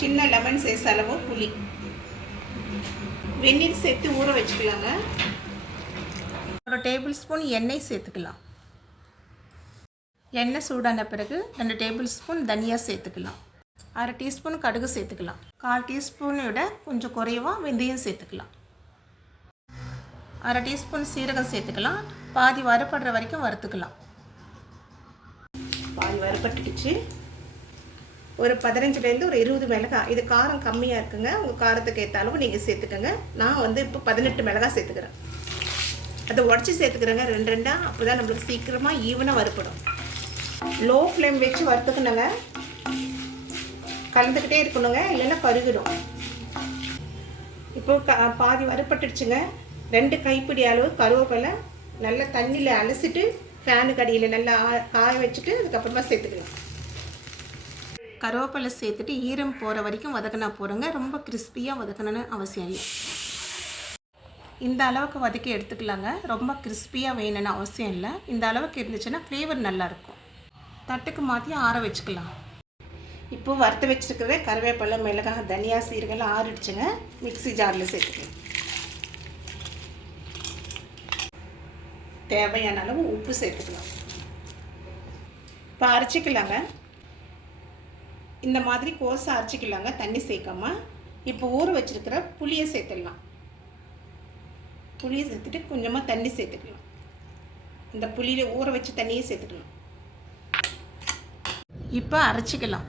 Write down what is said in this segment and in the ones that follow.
சின்ன lemon size அளவு புளி, வெந்நீர் சேர்த்து ஊற வச்சுக்கலாங்க. 1 டேபிள் ஸ்பூன் எண்ணெய் சேர்த்துக்கலாம். எண்ணெய் சூடான பிறகு 2 டேபிள் ஸ்பூன் தனியா சேர்த்துக்கலாம். 1/2 டீஸ்பூன் கடுகு சேர்த்துக்கலாம். 1/4 டீஸ்பூனை விட கொஞ்சம் குறைவாக வெந்தயம் சேர்த்துக்கலாம். 1/2 டீஸ்பூன் சீரகம் சேர்த்துக்கலாம். பாதி வறுபடுற வரைக்கும் வறுத்துக்கலாம். பாதி வறுபட்டுடுச்சு. ஒரு 15லேருந்து ஒரு 20 மிளகாய், இது காரம் கம்மியாக இருக்குங்க, உங்கள் காரத்துக்கு ஏற்ற அளவு நீங்கள் சேர்த்துக்கோங்க. நான் வந்து இப்போ 18 மிளகாய் சேர்த்துக்கிறேன். அதை உடச்சி சேர்த்துக்கிறேங்க 2 அப்போ தான் நம்மளுக்கு சீக்கிரமாக ஈவனாக வறுப்படும். லோ ஃப்ளேம் வச்சு வறுத்துக்கணுங்க, கலந்துக்கிட்டே இருக்கணுங்க, இல்லைன்னா கருகிடும். இப்போ பாதி வறுப்பட்டுடுச்சுங்க. 2 கைப்பிடி அளவு கருவேப்பிலை நல்லா தண்ணியில் அலசிட்டு ஃபேனுக்கு அடியில் நல்லா காய வச்சுட்டு அதுக்கப்புறமா சேர்த்துக்கலாம். கருவேப்பிலை சேர்த்துட்டு ஈரம் போகிற வரைக்கும் வதக்கினா போகிறோங்க. ரொம்ப கிறிஸ்பியாக வதக்கணும்னு அவசியம் இல்லை. இந்த அளவுக்கு வதக்கி எடுத்துக்கலாங்க. ரொம்ப கிறிஸ்பியாக வேணும்னு அவசியம் இல்லை. இந்த அளவுக்கு இருந்துச்சுன்னா ஃப்ளேவர் நல்லாயிருக்கும். தட்டுக்கு மாற்றி ஆற வச்சுக்கலாம். இப்போது வறுத்து வச்சுருக்கிற கருவேப்பிலை, மிளகாய், தனியா, சீரகெல்லாம் ஆறிடுச்சுங்க. மிக்ஸி ஜாரில் சேர்த்துக்கலாம். தேவையான அளவு உப்பு சேர்த்துக்கலாம். இப்போ அரைச்சிக்கலாங்க. இந்த மாதிரி கோஸை அரைச்சிக்கலாங்க, தண்ணி சேர்க்காம. இப்போ ஊற வச்சுருக்கிற புளியை சேர்த்துடலாம். புளியை சேர்த்துட்டு கொஞ்சமாக தண்ணி சேர்த்துக்கலாம். இந்த புளியில் ஊற வச்சு தண்ணியை சேர்த்துக்கலாம். இப்போ அரைச்சிக்கலாம்.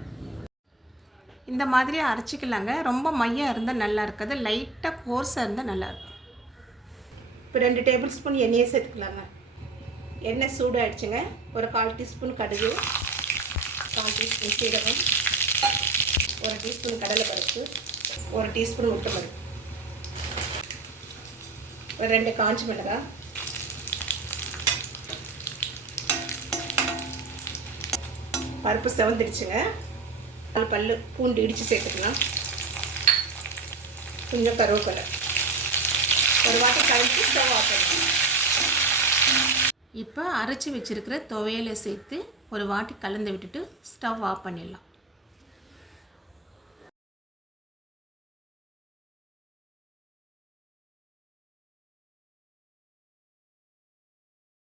இந்த மாதிரி அரைச்சிக்கலாங்க. ரொம்ப மையாக இருந்தால் நல்லா இருக்காது, லைட்டாக கோர்ஸாக இருந்தால் நல்லாயிருக்கும். இப்போ 2 டேபிள் ஸ்பூன் எண்ணெயை சேர்த்துக்கலாங்க. எண்ணெய் சூடாகிடுச்சுங்க. ஒரு 1/4 டீஸ்பூன் கடுகு, 1/4 டீஸ்பூன் சீரகம், 1 டீஸ்பூன் கடலைப்பருப்பு, 1 டீஸ்பூன் உளுத்தம்பருப்பு, ஒரு 2 காஞ்ச மிளகாய், பருப்பு செவந்துடுச்சுங்க. 4 பல்லு பூண்டு இடித்து சேர்த்துக்கலாம். கொஞ்சம் கருவேப்பிலை, ஒரு வாட்டி கலந்து ஸ்டவ் ஆஃப் பண்ணிக்கலாம். இப்போ அரைச்சி வச்சுருக்கிற துவையலை சேர்த்து ஒரு வாட்டி கலந்து விட்டுட்டு ஸ்டவ் ஆஃப் பண்ணிடலாம்.